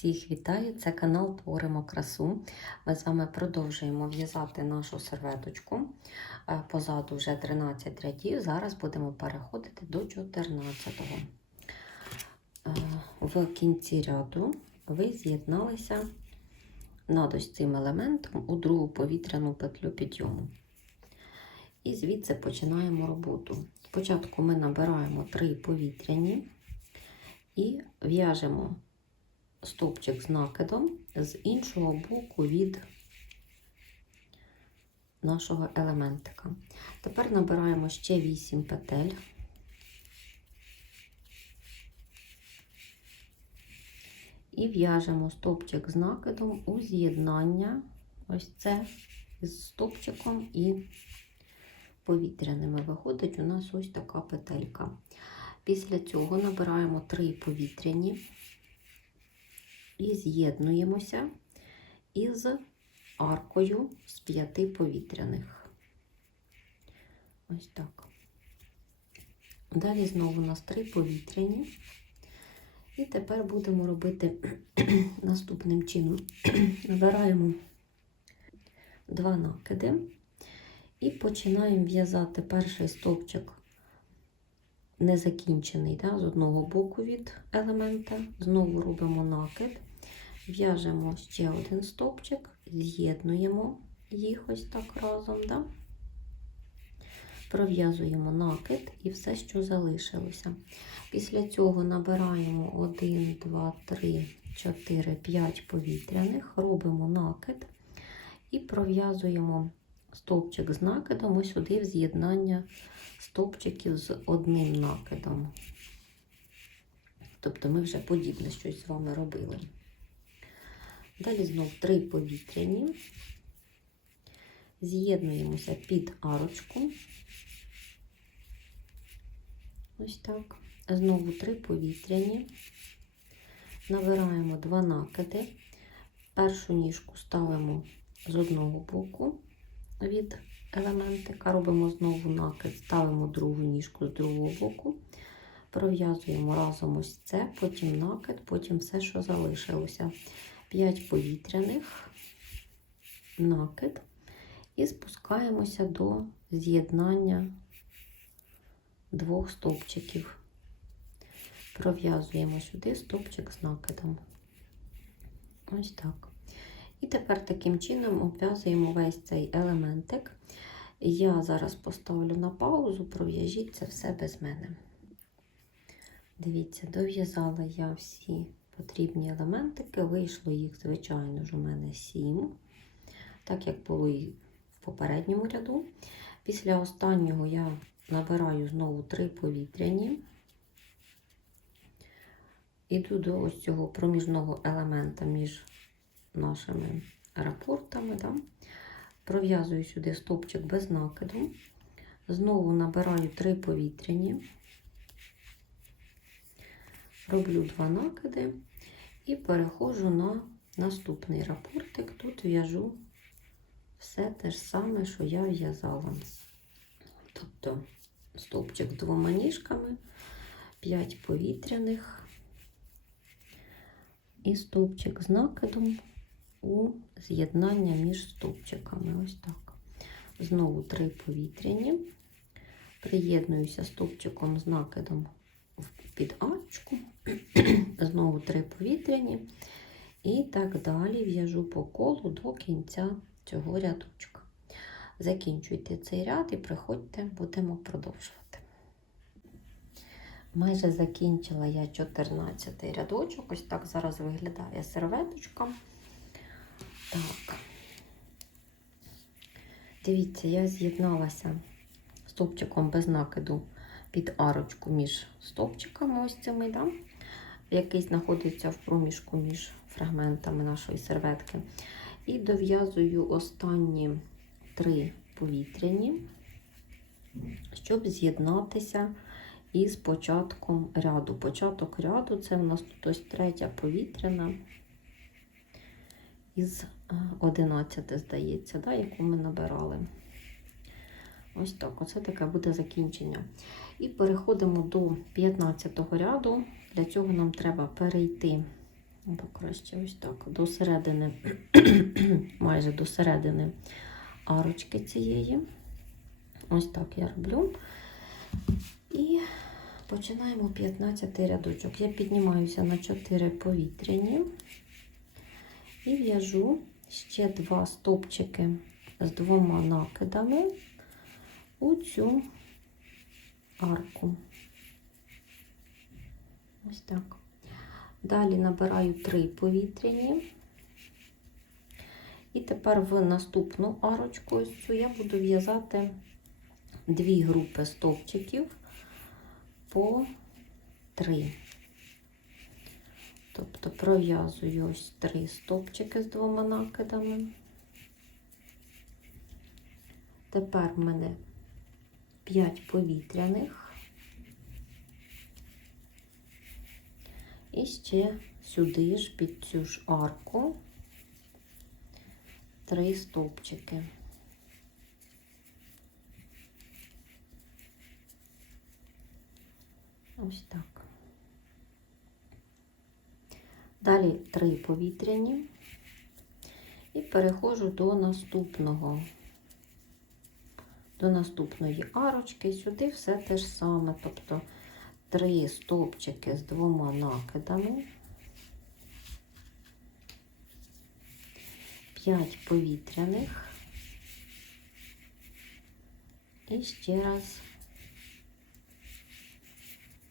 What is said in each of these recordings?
Всіх вітаю! Це канал Творимо красу. Ми з вами продовжуємо в'язати нашу серветочку. Е, Позаду вже 13 рядів. Зараз будемо переходити до 14-го. Е, В кінці ряду ви з'єдналися над ось цим елементом у другу повітряну петлю підйому. І звідси починаємо роботу. Спочатку ми набираємо 3 повітряні і в'яжемо стовпчик з накидом з іншого боку від нашого елементика. Тепер набираємо ще 8 петель. І в'яжемо стовпчик з накидом у з'єднання ось це з стовпчиком і повітряними. Виходить у нас ось така петелька. Після цього набираємо 3 повітряні і з'єднуємося із аркою з п'яти повітряних. Ось так. Далі знову у нас три повітряні. І тепер будемо робити наступним чином. Набираємо два накиди і починаємо в'язати перший стовпчик незакінчений да, з одного боку від елемента. Знову робимо накид, в'яжемо ще один стовпчик, з'єднуємо їх ось так разом. Да? Пров'язуємо накид і все, що залишилося. Після цього набираємо 1, 2, 3, 4, 5 повітряних, робимо накид і пров'язуємо стовпчик з накидом ось сюди в з'єднання стовпчиків з одним накидом. Тобто ми вже подібне щось з вами робили. Далі знов три повітряні, з'єднуємося під арочку. Ось так. Знову три повітряні, набираємо два накиди, першу ніжку ставимо з одного боку від елементика, робимо знову накид, ставимо другу ніжку з другого боку, пров'язуємо разом ось це, потім накид, потім все, що залишилося. 5 повітряних, накид, і спускаємося до з'єднання двох стовпчиків. Пров'язуємо сюди стовпчик з накидом. Ось так. І тепер таким чином обв'язуємо весь цей елементик. Я зараз поставлю на паузу, пров'яжіть це все без мене. Дивіться, дов'язала я всі потрібні елементики, вийшло їх, звичайно ж, у мене 7, так як було і в попередньому ряду. Після останнього я набираю знову 3 повітряні. Іду до ось цього проміжного елемента між нашими рапортами. Да? Пров'язую сюди стопчик без накиду. Знову набираю 3 повітряні, роблю 2 накиди і переходжу на наступний рапортик. Тут в'яжу все те ж саме, що я в'язала. Тобто стовпчик двома ніжками, 5 повітряних і стовпчик з накидом у з'єднання між стовпчиками. Ось так. Знову три повітряні. Приєднуюся стовпчиком з накидом під арочку. Знову три повітряні. І так далі в'яжу по колу до кінця цього рядочка. Закінчуйте цей ряд і приходьте, будемо продовжувати. Майже закінчила я 14 рядочок. Ось так зараз виглядає серветочка. Так, дивіться, я з'єдналася стовпчиком без накиду під арочку між стовпчиками, ось цими, да? Який знаходиться в проміжку між фрагментами нашої серветки. І дов'язую останні три повітряні, щоб з'єднатися із початком ряду. Початок ряду це у нас тут ось третя повітряна із 11, здається, да, яку ми набирали. Ось так, оце таке буде закінчення. І переходимо до 15 ряду. Для цього нам треба перейти Або краще ось так. До середини, майже до середини арочки цієї. Ось так я роблю. І починаємо 15 рядочок. Я піднімаюся на 4 повітряні і в'яжу ще два стовпчики з двома накидами у цю арку. Ось так. Далі набираю 3 повітряні. І тепер в наступну арочку ось цю я буду в'язати дві групи стовпчиків по 3. Тобто пров'язую ось три стовпчики з двома накидами. Тепер в мене 5 повітряних. І ще сюди ж під цю ж арку три стовпчики. Ось так. Далі три повітряні і переходжу до наступного, до наступної арочки. Сюди все те ж саме, тобто три стовпчики з двома накидами, 5 повітряних і ще раз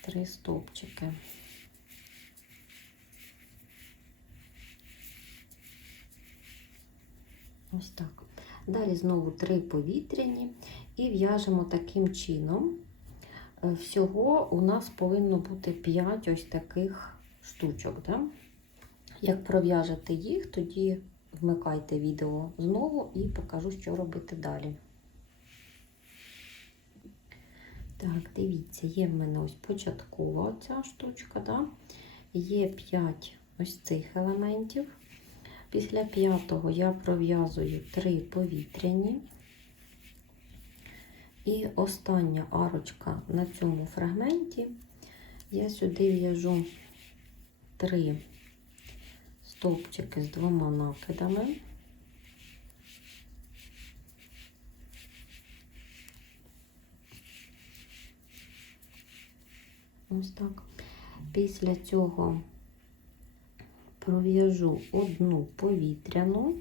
три стовпчики. Ось так. Далі знову три повітряні і в'яжемо таким чином. Е, Всього у нас повинно бути 5 ось таких штучок. Да? Як пров'яжете їх, тоді вмикайте відео знову і покажу, що робити далі. Так, дивіться, є в мене ось початкова ця штучка, да? є 5 ось цих елементів. Після п'ятого я пров'язую 3 повітряні. І остання арочка на цьому фрагменті я сюди в'яжу 3 стовпчики з двома накидами. Ось так. Після цього пров'яжу одну повітряну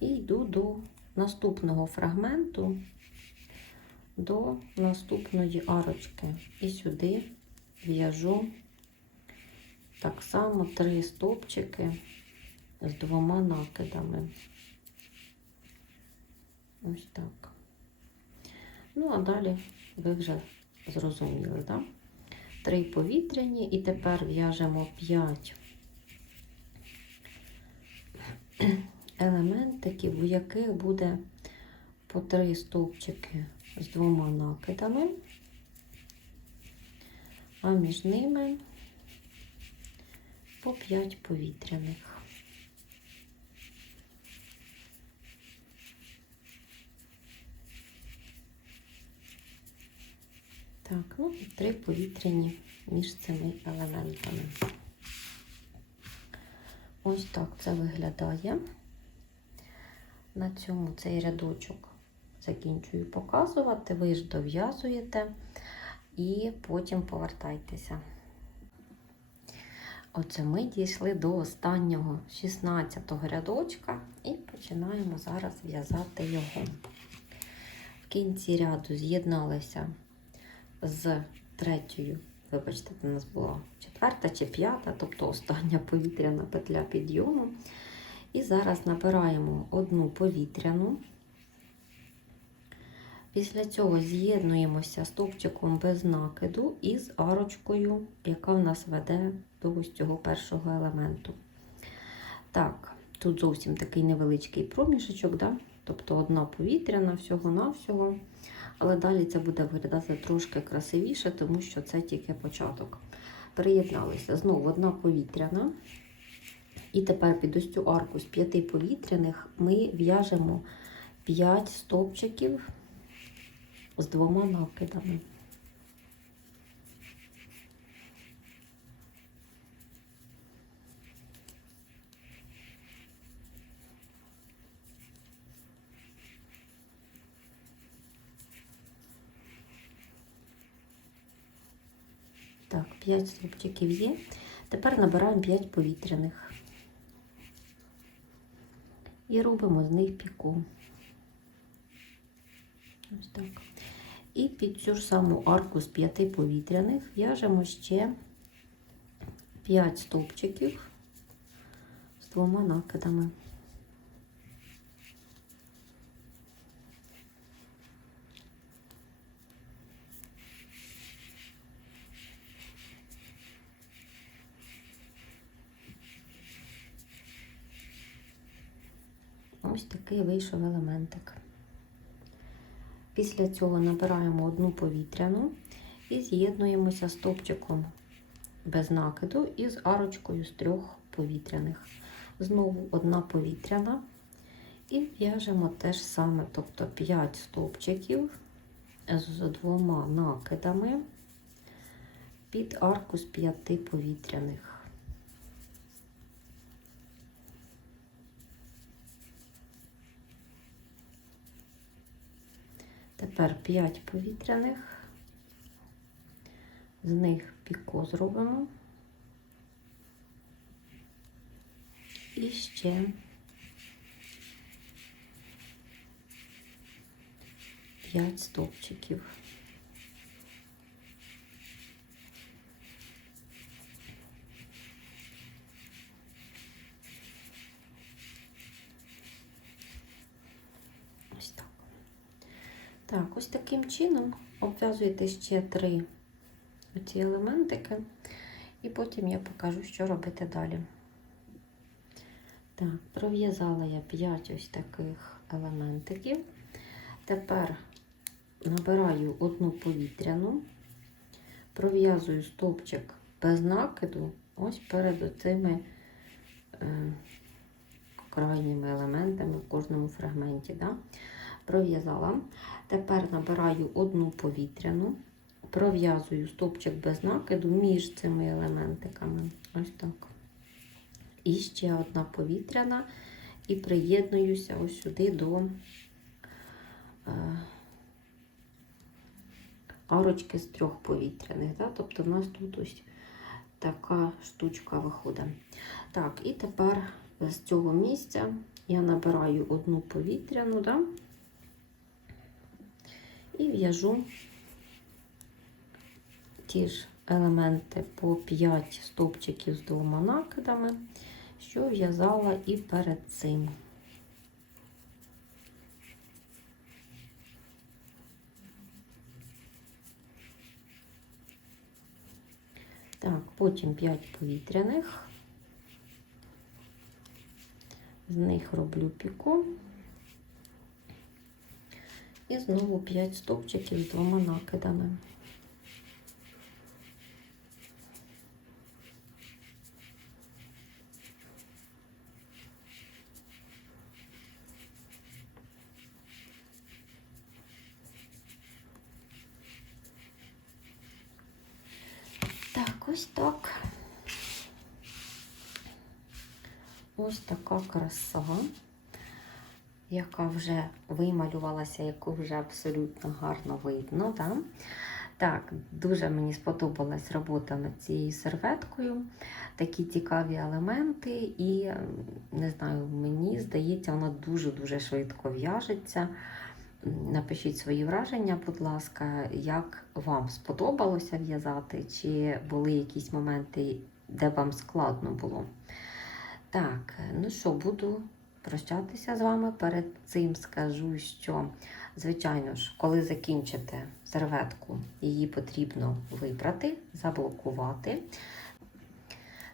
і йду до наступного фрагменту, до наступної арочки. І сюди в'яжу так само три стовпчики з двома накидами. Ось так. Ну, а далі ви вже зрозуміли, так? Три повітряні, і тепер в'яжемо 5 елементиків, у яких буде по три стовпчики з двома накидами, а між ними по 5 повітряних. Так, ну і три повітряні між цими елементами. Ось так це виглядає. На цьому цей рядочок закінчую показувати, ви ж дов'язуєте і потім повертайтеся. Оце ми дійшли до останнього 16-го рядочка і починаємо зараз в'язати його. В кінці ряду з'єдналися з третьою, вибачте, це у нас була четверта чи п'ята, тобто остання повітряна петля підйому. І зараз набираємо одну повітряну. Після цього з'єднуємося стовпчиком без накиду і з арочкою, яка в нас веде до ось цього першого елементу. Так, тут зовсім такий невеличкий проміжечок, да? тобто одна повітряна, всього-навсього. Але далі це буде виглядати трошки красивіше, тому що це тільки початок. Приєдналися знову одна повітряна. І тепер під ось цю арку з п'яти повітряних ми в'яжемо 5 стовпчиків з двома накидами. Так, 5 зубчиків є. Тепер набираємо 5 повітряних і робимо з них піку. Ось так. І під цю ж саму арку з 5 повітряних в'яжемо ще 5 стовпчиків з двома накидами. Ось такий вийшов елементик. Після цього набираємо одну повітряну і з'єднуємося стовпчиком без накиду і з арочкою з трьох повітряних. Знову одна повітряна і в'яжемо те ж саме, тобто 5 стовпчиків з двома накидами під арку з 5 повітряних. Тепер 5 повітряних, з них піко зробимо. І ще 5 стовпчиків. Ось так. Так, ось таким чином обв'язуєте ще три оці елементики, і потім я покажу, що робити далі. Так, пров'язала я 5 ось таких елементиків. Тепер набираю одну повітряну, пров'язую стовпчик без накиду, ось перед цими е, крайніми елементами в кожному фрагменті. Да? Пров'язала. Тепер набираю одну повітряну, пров'язую стовпчик без накиду між цими елементиками. Ось так. І ще одна повітряна, і приєднуюся ось сюди до е, арочки з трьох повітряних. Да? Тобто в нас тут ось така штучка виходить. Так, і тепер з цього місця я набираю одну повітряну, да? І в'яжу ті ж елементи по 5 стовпчиків з двома накидами, що в'язала і перед цим. Так, потім 5 повітряних, з них роблю піку. І знову 5 стовпчиків двома накидами. Так. Ось така краса яка вже вималювалася, яку вже абсолютно гарно видно. Да? Так, дуже мені сподобалась робота над цією серветкою. Такі цікаві елементи, і не знаю, мені здається, вона дуже-дуже швидко в'яжеться. Напишіть свої враження, будь ласка, як вам сподобалося в'язати, чи були якісь моменти, де вам складно було. Так, ну що, буду прощатися з вами. Перед цим скажу, що, звичайно ж, коли закінчите серветку, її потрібно вибрати, заблокувати.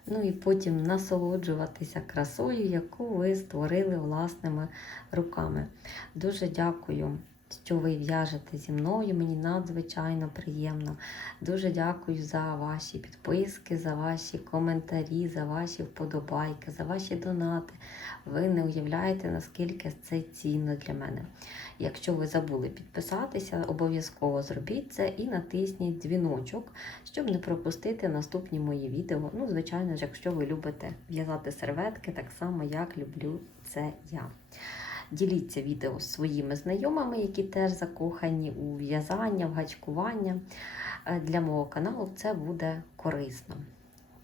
Ну і потім насолоджуватися красою, яку ви створили власними руками. Дуже дякую що ви в'яжете зі мною. Мені надзвичайно приємно. Дуже дякую за ваші підписки, за ваші коментарі, за ваші вподобайки, за ваші донати. Ви не уявляєте, наскільки це цінно для мене. Якщо ви забули підписатися, обов'язково зробіть це і натисніть дзвіночок, щоб не пропустити наступні мої відео. Ну, звичайно ж, якщо ви любите в'язати серветки, так само, як люблю це я. Діліться відео з своїми знайомими, які теж закохані у в'язання, в гачкування. Е, Для мого каналу це буде корисно.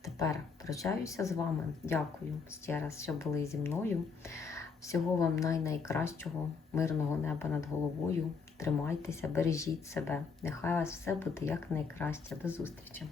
Тепер прощаюся з вами. Дякую ще раз, що були зі мною. Всього вам най-найкращого, мирного неба над головою. Тримайтеся, бережіть себе. Нехай вас все буде як найкраще. До зустрічі!